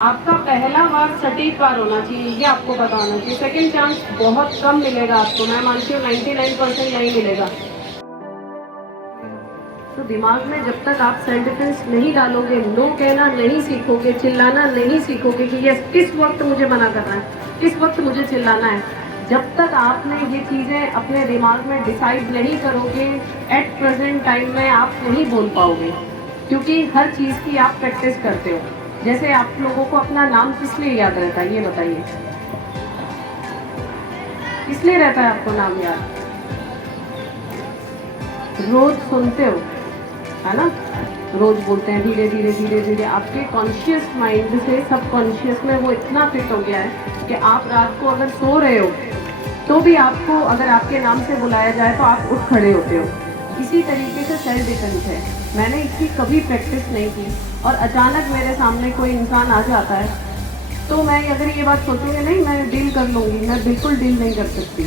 आपका पहला वार सटीक वार होना चाहिए, ये आपको पता होना चाहिए। सेकंड चांस बहुत कम मिलेगा आपको, मैं मानती हूँ 99% नहीं मिलेगा। तो दिमाग में जब तक आप सेल्फ डिफेंस नहीं डालोगे, नो कहना नहीं सीखोगे, चिल्लाना नहीं सीखोगे कि यस किस वक्त मुझे मना करना है, किस वक्त मुझे चिल्लाना है, जब तक आपने ये चीज़ें अपने दिमाग में डिसाइड नहीं करोगे, एट प्रेजेंट टाइम में आप नहीं बोल पाओगे। क्योंकि हर चीज़ की आप प्रैक्टिस करते हो। जैसे आप लोगों को अपना नाम किस लिए याद रहता है, ये बताइए। किस लिए रहता है आपको नाम याद? रोज सुनते हो, है ना? रोज बोलते हैं, धीरे धीरे धीरे धीरे आपके कॉन्शियस माइंड से सब कॉन्शियस में वो इतना फिट हो गया है कि आप रात को अगर सो रहे हो तो भी आपको अगर आपके नाम से बुलाया जाए तो आप उठ खड़े होते हो। इसी तरीके से सेल्फ डिफेंस है। मैंने इसकी कभी प्रैक्टिस नहीं की और अचानक मेरे सामने कोई इंसान आ जाता है तो मैं अगर ये बात सोचूंगी नहीं मैं डील कर लूँगी, मैं बिल्कुल डील नहीं कर सकती,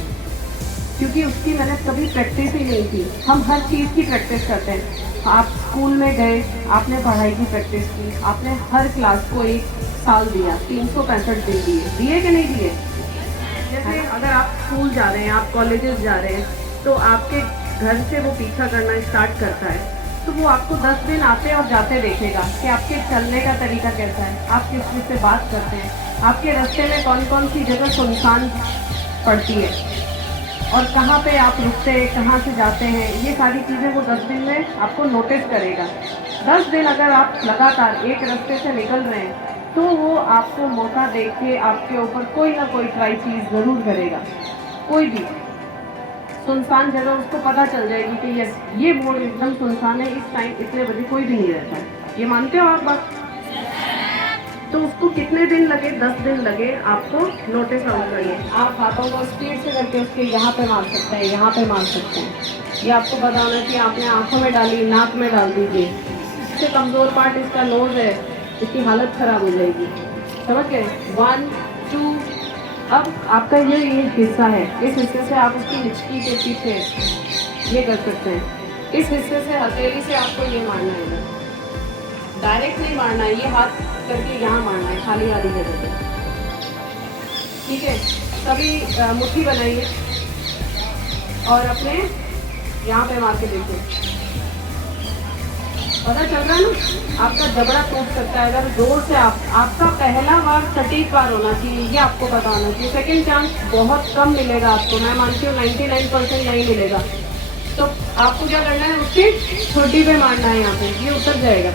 क्योंकि उसकी मैंने कभी प्रैक्टिस ही नहीं की। हम हर चीज़ की प्रैक्टिस करते हैं। आप स्कूल में गए, आपने पढ़ाई की प्रैक्टिस की, आपने हर क्लास को एक साल दिया, 365 दिन दिए कि नहीं दिए? जैसे अगर आप स्कूल जा रहे हैं, आप कॉलेजेस जा रहे हैं, तो आपके घर से वो पीछा करना स्टार्ट करता है, तो वो आपको 10 दिन आते और जाते देखेगा कि आपके चलने का तरीका कैसा है, आप किस किस से बात करते हैं, आपके रास्ते में कौन कौन सी जगह सुनसान पड़ती है और कहाँ पे आप रुकते हैं, कहाँ से जाते हैं, ये सारी चीज़ें वो 10 दिन में आपको नोटिस करेगा। 10 दिन अगर आप लगातार एक रास्ते से निकल रहे हैं तो वो आपको मौका दे के आपके ऊपर कोई ना कोई ट्राई चीज़ ज़रूर करेगा। कोई भी सुनसान जगह उसको पता चल जाएगी कि यस ये मोड़ एकदम सुनसान है, इस टाइम इतने बजे कोई भी नहीं रहता है। ये मानते हो आप बात? तो उसको कितने दिन लगे? 10 दिन लगे आपको नोटिस आउट करिए। आप हाथों को स्पीड से करके उसके यहाँ पे मार सकते हैं, यहाँ पे मार सकते हैं। ये आपको पता होना कि आपने आंखों में डाली, नाक में डाल दीजिए। इससे कमज़ोर पार्ट इसका नोज है, इसकी हालत ख़राब हो जाएगी। समझ गए? 1 2। अब आपका ये हिस्सा है, इस हिस्से से आप उसकी हिचकी के पीछे ये कर सकते हैं। इस हिस्से से हथेली से आपको ये मारना है, डायरेक्ट नहीं मारना है, ये हाथ करके यहाँ मारना है, खाली वाली जगह पे। ठीक है? सभी मुट्ठी बनाइए और अपने यहाँ पे मार के देखिए। पता चल रहा है ना? आपका जबड़ा टूट सकता है अगर जोर से आपका पहला वार सटीक वार होना चाहिए, ये आपको पता होना चाहिए। सेकंड चांस बहुत कम मिलेगा आपको, मैं मानती हूँ 99% नहीं मिलेगा। तो आपको क्या करना है, उसकी छोटी पे मारना है, यहाँ पे ये उतर जाएगा।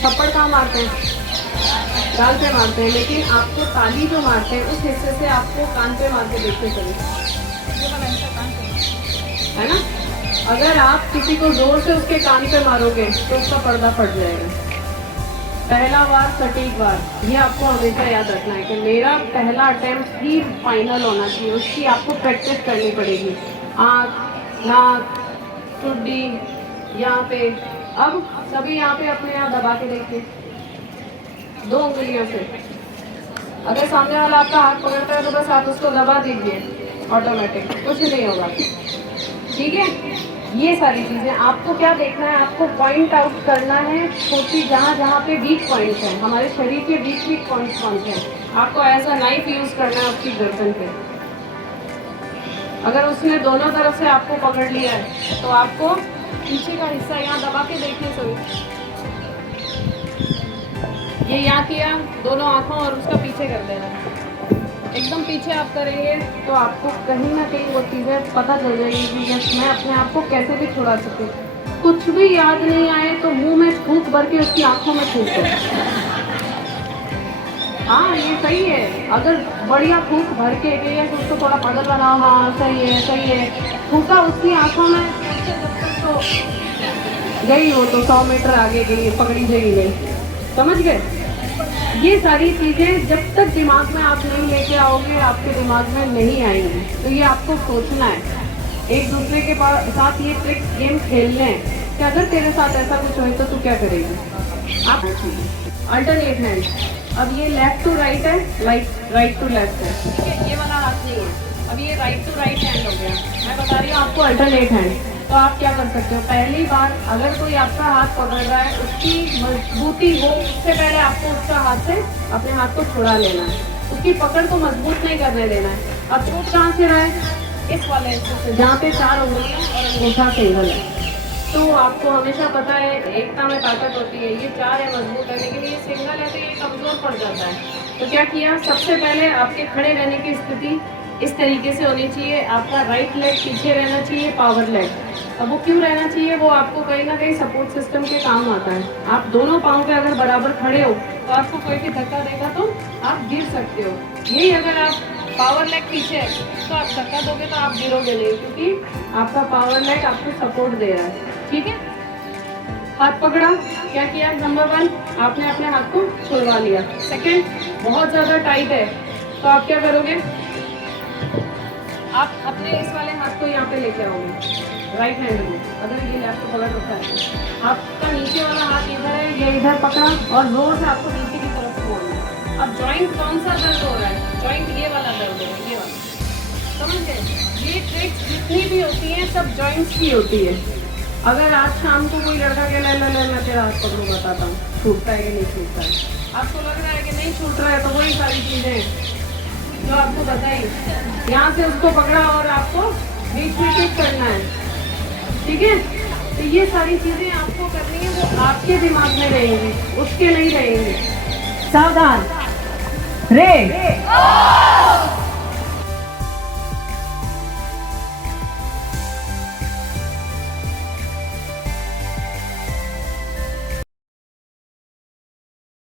थप्पड़ कहाँ मारते हैं? गाल पे मारते हैं, लेकिन आपको ताली जो मारते हैं उस हिस्से से आपको कान पे मार के देखते चलिए, है ना? अगर आप किसी को जोर से उसके कान पे मारोगे तो उसका पर्दा फट जाएगा। पहला वार सटीक वार, ये आपको हमेशा याद रखना है कि मेरा पहला अटेम्प्ट ही फाइनल होना चाहिए, उसकी आपको प्रैक्टिस करनी पड़ेगी। आँख, नाक, ठुड्डी, यहाँ पे। अब सभी यहाँ पे अपने यहाँ दबा के देखिए 2 उंगलियों से। अगर सामने वाला आपका हाथ पकड़ता है तो बस आप उसको दबा दीजिए, ऑटोमेटिक, कुछ नहीं होगा। ठीक है? ये सारी चीज़ें आपको क्या देखना है, आपको पॉइंट आउट करना है छोटी, जहाँ जहाँ पे वीक पॉइंट्स हैं, हमारे शरीर के वीक पॉइंट्स कौन से हैं, आपको एज अ नाइफ यूज़ करना है आपकी गर्दन पे। अगर उसने दोनों तरफ से आपको पकड़ लिया है तो आपको पीछे का हिस्सा यहाँ दबा के देखने सभी, ये यहाँ किया, दोनों आँखों और उसका पीछे कर देना। एकदम पीछे आप करेंगे तो आपको कहीं ना कहीं वो चीज़ें पता चल जाएगी कि यस मैं अपने आप को कैसे भी छुड़ा सकूँ। कुछ भी याद नहीं आए तो मुंह में थूक भर के उसकी आंखों में थूक दो। हाँ ये सही है, अगर बढ़िया थूक भर के गई तो उसको थोड़ा पागल बनाओ, हाँ सही है सही है, थूका उसकी आंखों में, तो गई वो तो 100 मीटर आगे गई, पकड़ी गई नहीं। समझ गए? ये सारी चीज़ें जब तक दिमाग में आप नहीं लेके आओगे आपके दिमाग में नहीं आएंगी। तो ये आपको सोचना है, एक दूसरे के साथ ये ट्रिक्स गेम खेलने हैं कि अगर तेरे साथ ऐसा कुछ हो तो तू क्या करेगी। आप अल्टरनेट हैंड, अब ये लेफ्ट टू राइट है, राइट टू लेफ्ट है, ठीक है? ये वाला हाथ नहीं है, अब ये राइट टू राइट हैंड हो गया। मैं बता रही हूँ आपको अल्टरनेट हैंड। तो आप क्या कर सकते हो, पहली बार अगर कोई आपका हाथ पकड़ रहा है, उसकी मजबूती हो, उससे पहले आपको उसका हाथ से अपने हाथ को छुड़ा लेना है, उसकी पकड़ को मजबूत नहीं करने देना है। अब चोट कहाँ से रहा है, इस वाले हिस्से से जहाँ पे 4 उंगलियां और अंगूठा सिंगल है। तो आपको हमेशा पता है एकता में ताकत होती है, ये 4 है मजबूत है, लेकिन ये सिंगल है तो ये कमजोर पड़ जाता है। तो क्या किया, सबसे पहले आपके खड़े रहने की स्थिति इस तरीके से होनी चाहिए, आपका राइट लेग पीछे रहना चाहिए, पावर लेग। अब वो क्यों रहना चाहिए, वो आपको कहीं ना कहीं सपोर्ट सिस्टम के काम आता है। आप दोनों पाँव पे अगर बराबर खड़े हो तो आपको कोई भी धक्का देगा तो आप गिर सकते हो। यही अगर आप पावर लेग पीछे है तो आप धक्का दोगे तो आप गिरोगे नहीं, क्योंकि आपका पावर लेग आपको सपोर्ट दे रहा है। ठीक है, हाथ पकड़ा, क्या किया, नंबर 1 आपने अपने हाथ को छुड़वा लिया। सेकंड, बहुत ज़्यादा टाइट है तो आप क्या करोगे, आप अपने इस वाले हाथ को यहाँ पे लेके आओगे, राइट हैंड को, अगर ये लेफ्ट को पकड़ रखा है, आपका नीचे वाला हाथ इधर है, ये इधर पकड़ा और जोर से आपको नीचे की तरफ मोड़ना है। अब जॉइंट कौन सा दर्द हो रहा है, जॉइंट ये वाला दर्द हो रहा है, ये वाला, समझ गए। ये ट्रिक्स जितनी भी होती हैं सब जॉइंट्स की होती है। अगर आज शाम को कोई लड़का कह ले मैं तेरा हाथ पकड़ू, बताता हूँ छूटता है कि नहीं छूटता है, आपको लग रहा है कि नहीं छूट रहा है, तो वही सारी चीज़ें जो आपको बताई, यहाँ से उसको पकड़ा और आपको बीच में किक करना है। ठीक है, तो ये सारी चीज़ें आपको करनी है, वो आपके दिमाग में रहेंगी, उसके नहीं रहेंगे। सावधान, रे